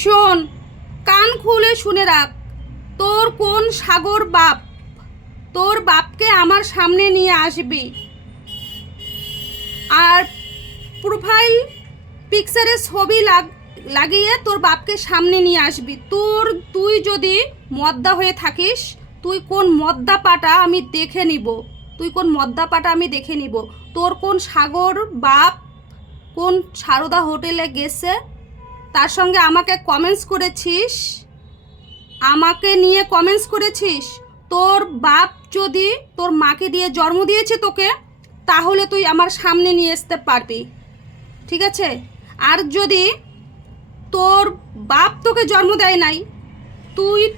শোন, কান খুলে শুনে রাখ। তোর কোন সাগর বাপ, তোর বাপকে আমার সামনে নিয়ে আসবি, আর প্রোফাইল পিকচারে ছবি লাগিয়ে তোর বাপকে সামনে নিয়ে আসবি। তুই যদি মদ্দা হয়ে থাকিস, তুই কোন মদ্দা পাটা আমি দেখে নিব, তোর কোন সাগর বাপ কোন সারদা হোটেলে গেছে, তার সঙ্গে আমাকে নিয়ে কমেন্টস করেছিস। তোর বাপ যদি তোর মাকে দিয়ে জন্ম দিয়েছে তোকে, তাহলে তুই আমার সামনে নিয়ে আসতে পারবি, ঠিক আছে? আর যদি তোর বাপ তোকে জন্ম দেয় নাই,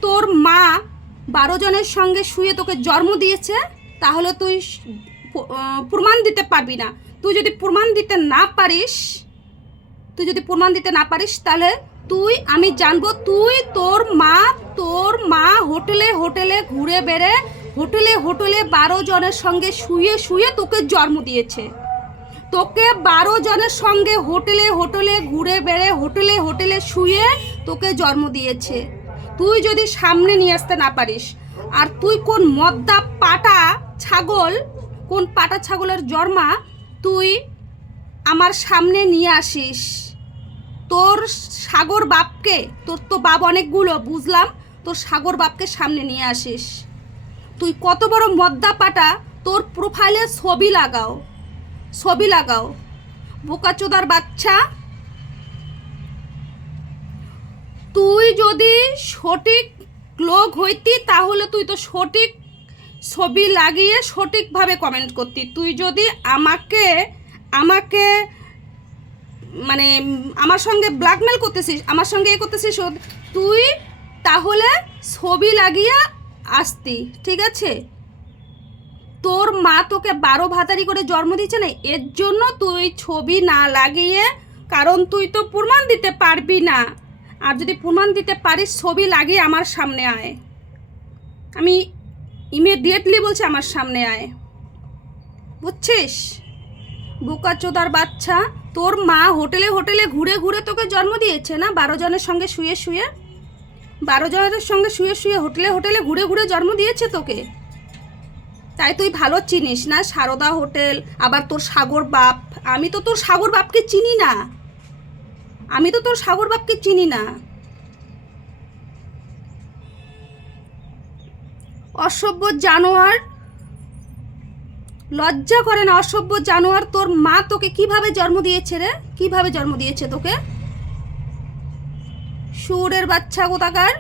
তোর মা 12 জনের সঙ্গে শুয়ে তোকে জন্ম দিয়েছে, তাহলে তুই প্রমাণ দিতে পারবি না। তুই যদি প্রমাণ দিতে না পারিস তাহলে আমি জানবো তোর মা হোটেলে ঘুরে বেড়ে হোটেলে 12 জনের সঙ্গে শুয়ে তোকে জন্ম দিয়েছে। তোকে 12 জনের সঙ্গে হোটেলে ঘুরে বেড়ে হোটেলে শুয়ে তোকে জন্ম দিয়েছে। তুই যদি সামনে নিয়ে আসতে না পারিস, আর তুই কোন মদ্দা পাটা ছাগলের জন্মা তুই আমার সামনে নিয়ে আসিস। তোর সাগর বাপকে, তোর তো বাপ অনেকগুলো বুঝলাম, তোর সাগর বাপকে সামনে নিয়ে আসিস। তুই কত বড় মদ্দা পাটা, তোর প্রোফাইলে ছবি লাগাও বোকাচোদার বাচ্চা। তুই যদি সঠিক লোক হইতি তাহলে তুই তো সঠিক ছবি লাগিয়ে সঠিকভাবে কমেন্ট করতি। তুই যদি আমাকে মানে আমার সঙ্গে ব্ল্যাকমেল করতেছিস, আমার সঙ্গে করতেছিস, তুই তাহলে ছবি লাগিয়ে আসতি, ঠিক আছে? তোর মা তোকে 12 ভাতারি করে জন্ম দিচ্ছে না, এর জন্য তুই ছবি না লাগিয়ে, কারণ তুই তো প্রমাণ দিতে পারবি না। আর যদি প্রমাণ দিতে পারিস, ছবি লাগিয়ে আমার সামনে আয়। আমি ইমিডিয়েটলি বলছি, আমার সামনে আয়, বুঝছিস? বোকাচোদার বাচ্চা, তোর মা হোটেলে ঘুরে তোকে জন্ম দিয়েছে না, 12 জনের সঙ্গে শুয়ে হোটেলে ঘুরে জন্ম দিয়েছে তোকে। তাই তুই ভালো চিনিস না সারদা হোটেল, আবার তোর সাগর বাপ। আমি তো তোর সাগর বাপকে চিনি না, অসভ্য জানোয়ার, লজ্জা করে না? অসভ্য জানোয়ার, তোর মা তোকে কিভাবে জন্ম দিয়েছে তোকে? শুয়োরের বাচ্চা কোথাকার।